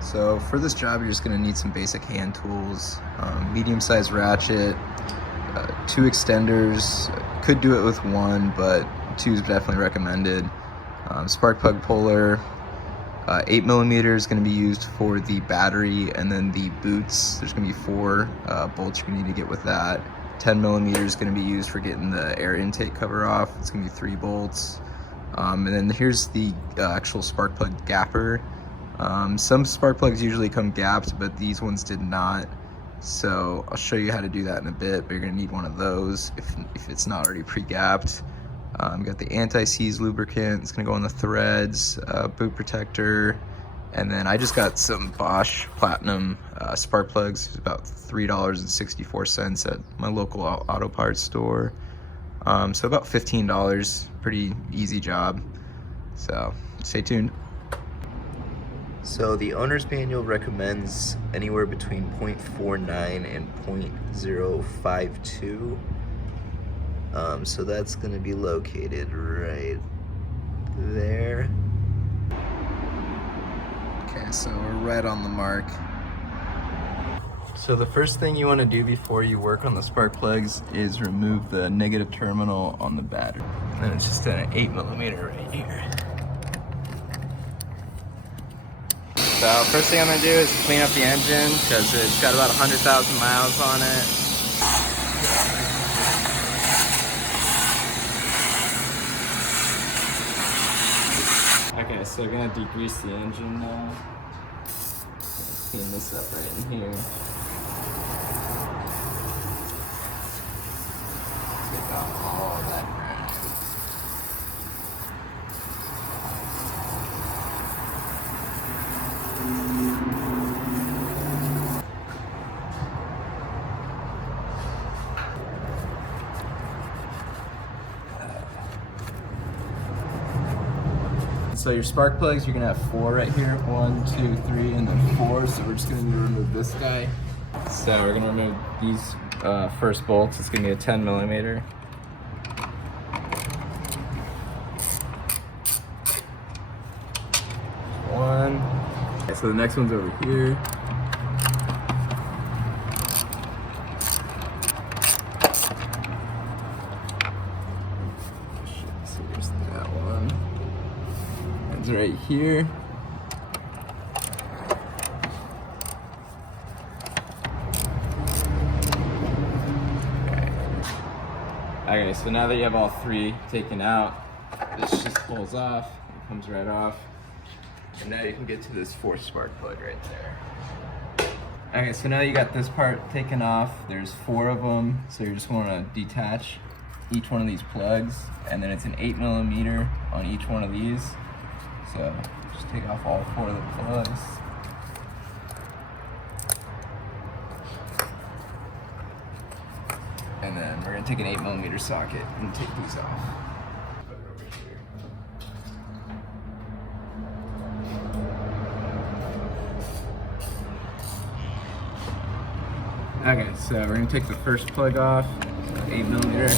So for this job, you're just gonna need some basic hand tools, medium-sized ratchet, 2 extenders. Could do it with 1, but 2 is definitely recommended. Spark plug puller, 8mm is going to be used for the battery, and then the boots, there's going to be 4 bolts you're going to need to get with that. 10mm is going to be used for getting the air intake cover off. It's going to be 3 bolts. And then here's the actual spark plug gapper. Some spark plugs usually come gapped, but these ones did not. So I'll show you how to do that in a bit, but you're going to need one of those if it's not already pre-gapped. Got the anti-seize lubricant. It's going to go on the threads, boot protector, and then I just got some Bosch Platinum spark plugs. It's about $3.64 at my local auto parts store. So about $15. Pretty easy job. So stay tuned. So the owner's manual recommends anywhere between 0.49 and 0.052. So that's going to be located right there. Okay, so we're right on the mark. So the first thing you want to do before you work on the spark plugs is remove the negative terminal on the battery. And it's just an 8mm right here. So first thing I'm going to do is clean up the engine because it's got about 100,000 miles on it. Okay, so we're going to degrease the engine now. Clean this up right in here. Take off all of that crap. So your spark plugs, you're gonna have 4 right here. 1, 2, 3, and then 4. So we're just gonna remove this guy. So we're gonna remove these first bolts. It's gonna be a 10mm. One. Okay, so the next one's over here. So there's that one. It's right here. Okay, so now that you have all 3 taken out, this just pulls off. It comes right off. And now you can get to this 4th spark plug right there. Okay, so now you got this part taken off. There's 4 of them, so you just want to detach each one of these plugs, and then it's an 8mm on each one of these. So just take off all 4 of the plugs. And then we're gonna take an 8mm socket and take these off. Put it over here. Okay, so we're gonna take the first plug off, 8mm.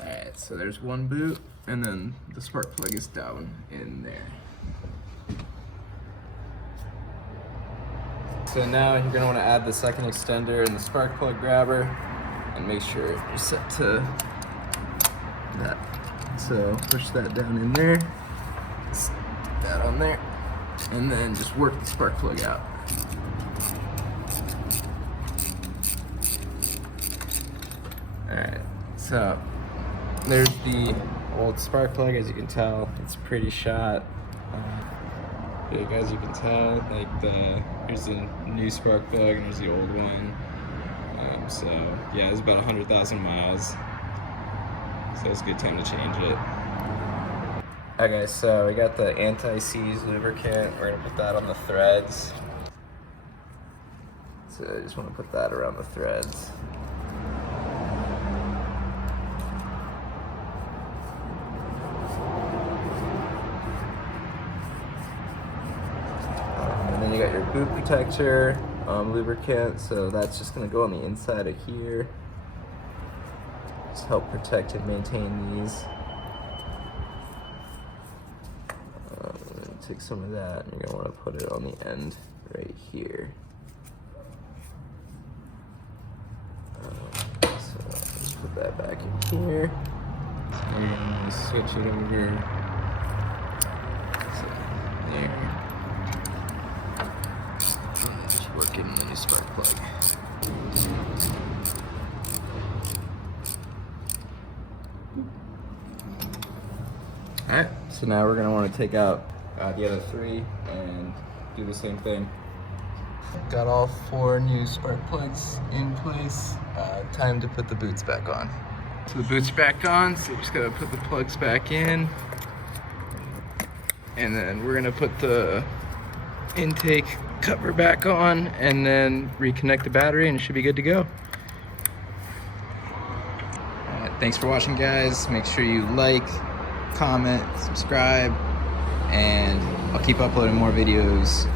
Alright, so there's one boot, and then the spark plug is down in there. So now you're going to want to add the second extender and the spark plug grabber, and make sure you're set to that. So push that down in there, set that on there, and then just work the spark plug out. Alright, so there's the old spark plug. As you can tell, it's pretty shot. Big, as you can tell, like here's the new spark plug and there's the old one. So yeah, it's about 100,000 miles. So it's a good time to change it. Okay, so we got the anti-seize lubricant. We're gonna put that on the threads. So I just want to put that around the threads. You got your boot protector, lubricant, so that's just going to go on the inside of here. Just help protect and maintain these. take some of that and you're gonna wanna put it on the end right here. So let's put that back in here. We're gonna switch it over. So there. Just working on the new spark plug. Alright, so now we're gonna want to take out the other 3 and do the same thing. Got all 4 new spark plugs in place. Time to put the boots back on. So the boots are back on, so we just gotta put the plugs back in. And then we're gonna put the intake cover back on and then reconnect the battery and it should be good to go. Alright, thanks for watching, guys. Make sure you like, comment, subscribe, and I'll keep uploading more videos